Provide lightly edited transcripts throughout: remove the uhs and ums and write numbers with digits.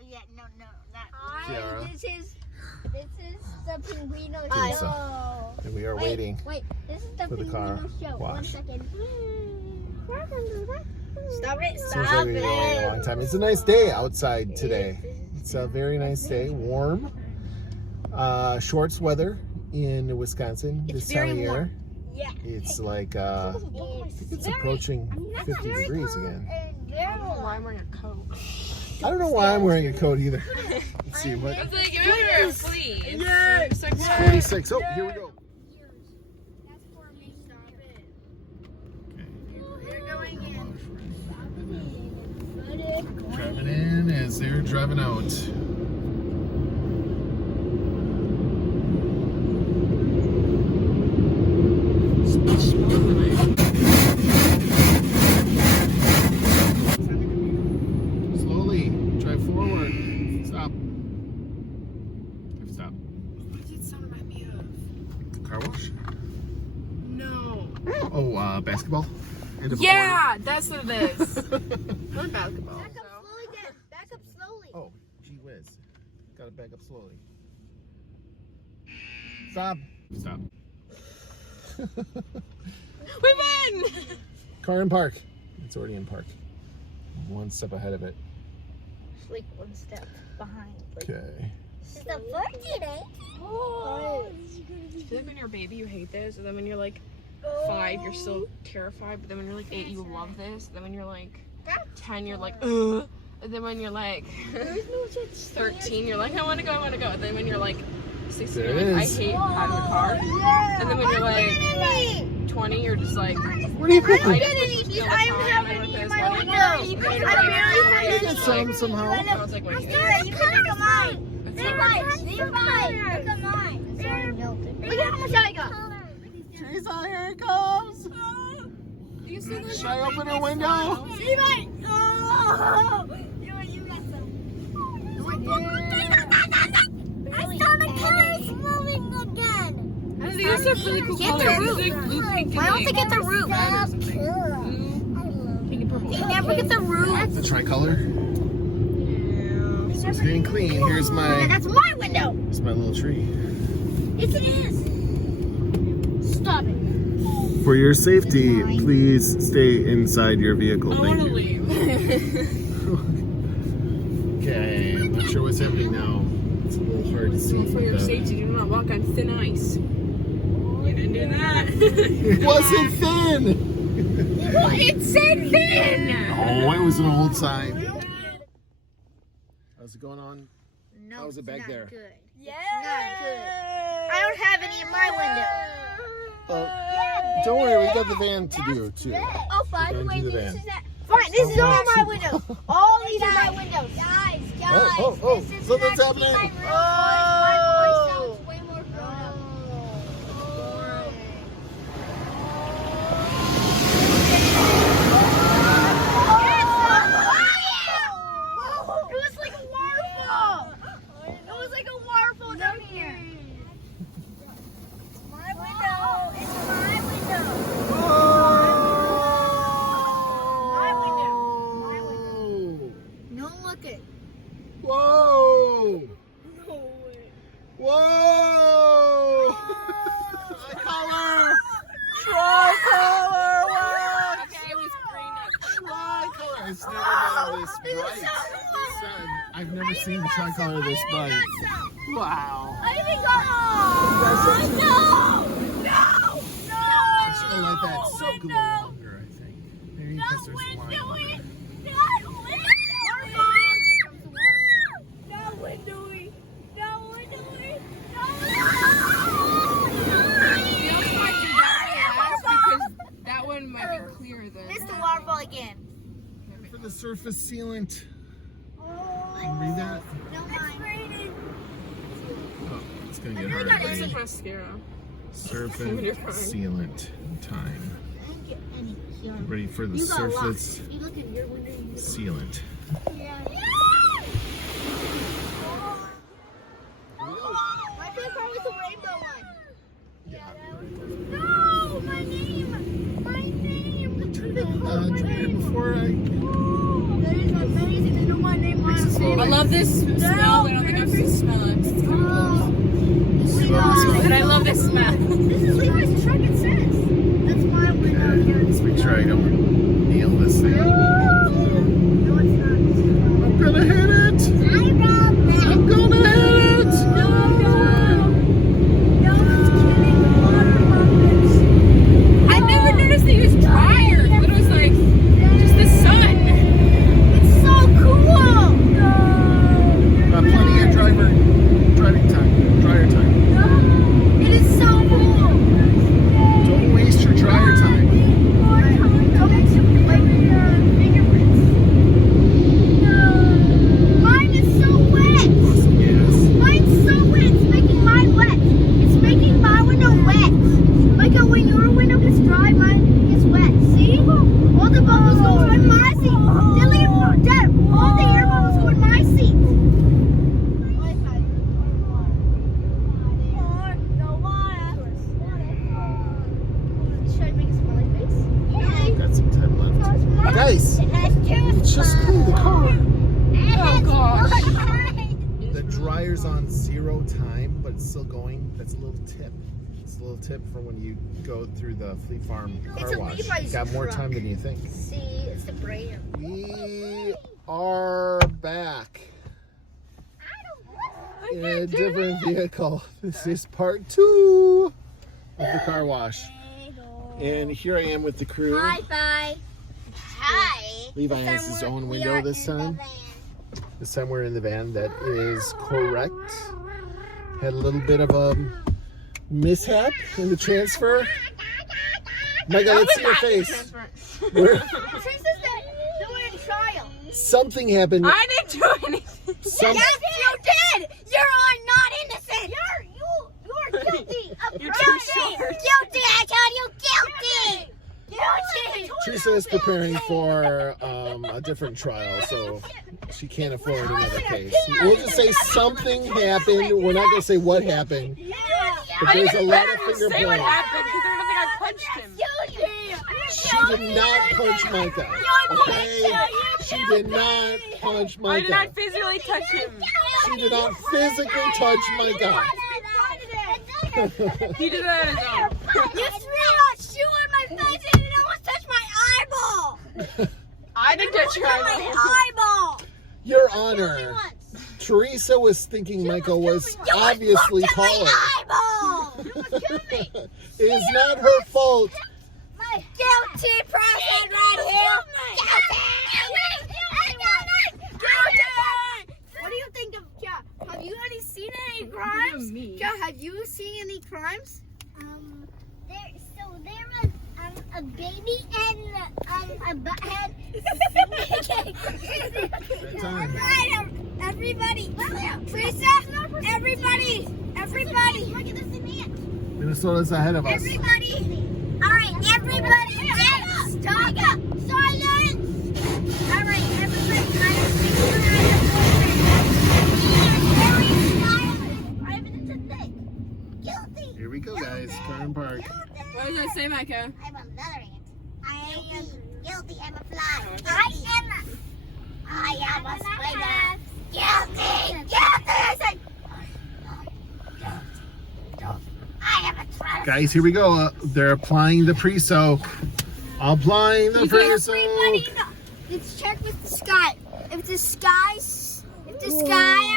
Yeah, no, not Kiara. This is the Pinguino Okay, show. And we are waiting. Wait, this is the for the car Pinguino show. wash. 1 second. Stop it! So it's Stop like we've been waiting a long time. It's a nice day outside today. It's a very nice day, warm. Shorts weather in Wisconsin this time of year. Yeah. It's like it's approaching 50 degrees again. I don't know why I'm wearing a coat. I don't know why I'm wearing a coat either. Let's see what. It's like, you're please. Yes. It's 46. Oh, here we go. That's for me. Stop it. Okay. You're going in. Driving in as they're driving out. Slowly, drive forward. Stop. Stop. What does it sound remind me of? Car wash? No. Oh, basketball? End of a Yeah, that's what it is. Not basketball. Back up slowly, Dad. Back up slowly. quarter. Oh, gee whiz. Gotta back up slowly. Stop. Stop. We win! Car in park. It's already in park. One step ahead of it. Like 1 step behind. Okay. This is the first today. Oh. I feel like when you're a baby, you hate this, and then when you're like 5, you're still terrified, but then when you're like 8, you love this, and then when you're like 10, you're like, ugh. And then when you're like 13, you're like, I want to go, and then when you're like 16, There you're it like, I is. hate having a car. And then when you're like 20, you're just like, What are you I cooking? just wish to steal the car, and I want this money. And then you're I like, You can sell them somehow. I was like, wait, You can look at mine. it's They're not mine. They're mine. Look at mine. Look at how much I got. Teresa, here it comes. Do you see this? Should I open her window? See mine. Oh. You got some. I saw the cars moving again. These are really cool Get the colors. roof. These are like blue, pink, Why don't they get the roof? Pink and purple. They never get the roof. The tricolor. So it's getting clean. Here's Yeah, my that's my window. little tree. Yes, it is. Stop it. For your safety, please stay inside your vehicle. I Thank want to you. leave. Okay, I'm not sure what's happening now. It's a little hard to see. For your but, safety, do not walk on thin ice. You didn't do that. It wasn't thin. Well, it said thin. Oh, it was an old sign. How's it going on? No, How was it back it's there? not good. Yeah. Not good. I don't have any in my window. Don't worry, we got the van to do too. Oh, by We're the going way, to the this van. is that. Fine, this is all my windows. All these are my windows. Guys, Oh, this is so that's actually happening. my real voice. My voice sounds way more grown up. It was like a waterfall. It was like a waterfall down here. It's my window. It's my window. My window. No, look it. Whoa! No way. Whoa! Tricolor! Tricolor! What? Okay, it was green. Tricolor! It's never been this bright. I've never seen the tricolor this bright. Wow. I even got no! No! No! I should have let that soak a little longer, I think. Maybe because there's wine. That one might be clearer than. Missed the waterfall again. For the surface sealant. Can you read that? No, mine. Oh, it's gonna get I hard. got It's Ready? like mascara. Surface You're fine. sealant time. Ready for the You got surface lost. You look in your window. You sealant. yeah. My favorite part was the rainbow one. Yeah. No, my name. My name. Turn it before I. That is amazing. They know my name. Makes it slow I love this smell. I don't think I've seen this smell. It's but I love this smell. This is Levi's truck, it says. That's why we're not here. Let's make sure I don't nail this thing. No, it's not. I'm gonna hit it. I'm gonna hit it. No, it's kidding. Water buckets. I never noticed they use dryers. But it was like just the sun. It's so cool. Plenty of driving time, dryer time. It is so cool. Don't waste your dryer time. Don't make some like fingerprints. Mine is so wet. Yes. Mine's so wet. It's making mine wet. It's making my window wet. Like when your window gets dry, mine gets wet. See? All the bubbles go in my seat. All the air bubbles go in my seat. Should I make a smiley face? Got some time left. Guys, It has two it's just cool. The car. Oh gosh. The dryer's on 0 time, but it's still going. That's a little tip. It's a little tip for when you go through the Fleet Farm It's car a wash. Levi's You got more truck. time than you think. See, it's the brand. We are back in a different vehicle. This is part 2 of the car wash. And here I am with the crew. Bye. Hi. Levi has his own window this time. This time we're in the van. That is correct. Had a little bit of a mishap in the transfer. Micah, let's see your face. Where- Trish is doing a trial. Something happened. I didn't do anything. Some, Yes, you did. You're not innocent. You are guilty of You're too guilty. short. Guilty. I tell you, guilty. Guilty. Teresa is preparing for a different trial, so she can't afford another case. We'll just say something happened. We're not going to say what happened. But there's a lot of finger Say what pointing. happened because they're gonna think I punched him. She did not punch Micah. Okay? She did not punch I did Micah. not physically touch him. She did not physically touch Micah. He did that on his own. You threw a shoe in my face and it almost touched my eyeball. I didn't touch your eyeball. Eyeball. Your Honor, Teresa was thinking Micah was obviously taller. Eyeball. It is not her fault. My guilty person right here. Guilty. What do you think of? Yeah. Have you already seen any crimes? Me. Yeah. Have you seen any crimes? There was a baby and a butthead. Everybody, Teresa, everybody. Look at this man. Minnesota's ahead of us. Everybody. All right, everybody. Stop. Silence. All right, everybody. Guilty. Here we go, guys. Garden Park. What does that say, Micah? I'm on the other hand. I am guilty. I'm a fly. I am a spider. Guilty. I said. I am a trap. Guys, here we go. They're applying the pre-soak. Applying the pre-soak. Let's check with the sky. If the sky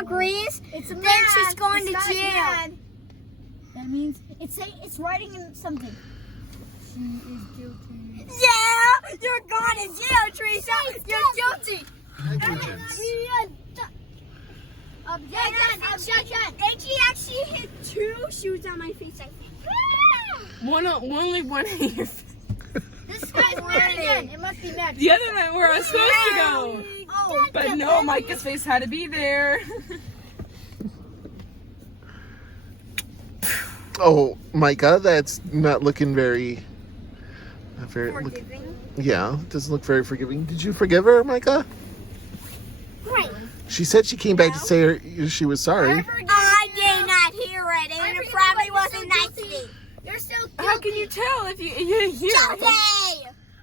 agrees, then she's going to jail. That means it's writing in something. She is guilty. Yeah, you're going to jail, Teresa. You're guilty. Negligence. Objection. And she actually hit 2 shoes on my face, I think. Only one in your face. This guy's wearing again. It must be next. The other one where I was supposed to go. Oh, But no, Micah's face had to be there. Oh, Micah, that's not looking very. forgiving. Yeah, doesn't look very forgiving. Did you forgive her, Micah? Right. She said she came back to say she was sorry. I did not hear it, and it probably wasn't nice to me. You're still guilty. How can you tell if you didn't hear? Guilty.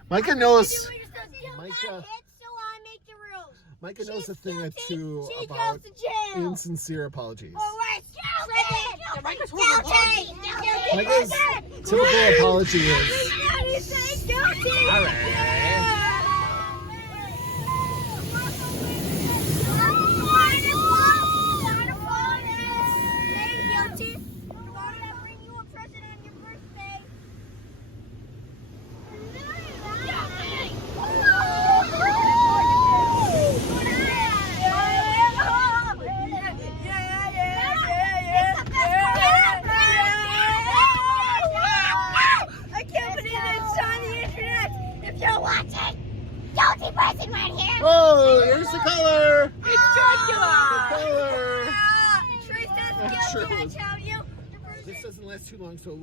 Micah knows. You're still guilty. Micah, So I make the rules. Micah knows a thing or guilty. two She about goes to jail. insincere apologies. Alright, Yeah, Micah's guilty. horrible. Micah's typical apology is, Daddy said guilty. all right. I can't believe it's on the internet. If you're watching, guilty person right here. Oh, here's the color. It's Dracula! Color. Tristan's True. guilty, I tell you. This doesn't last too long, so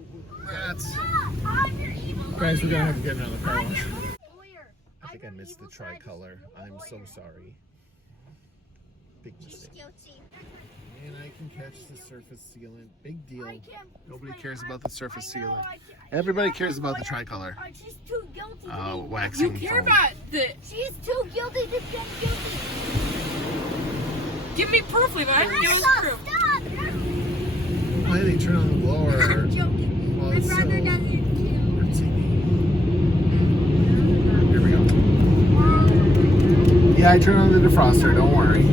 that's. I'm your evil Guys, we're gonna lawyer. have to get another car I'm wash. your lawyer. I think I missed the tricolor. I'm so sorry. Big She's mistake. guilty. And I can catch the surface sealant. Big deal. I can't- Nobody cares about the surface I know, sealant. I can't- Everybody cares about the tricolor. She's too guilty. to Oh, be- waxing You care foam. about the. She's too guilty to get guilty. Give me proof, Levi. Give us Stop, proof. stop. Why did they turn on the blower? I'm joking. Well, My it's brother so doesn't too. dirty. Here we go. Yeah, I turned on the defroster. Don't worry.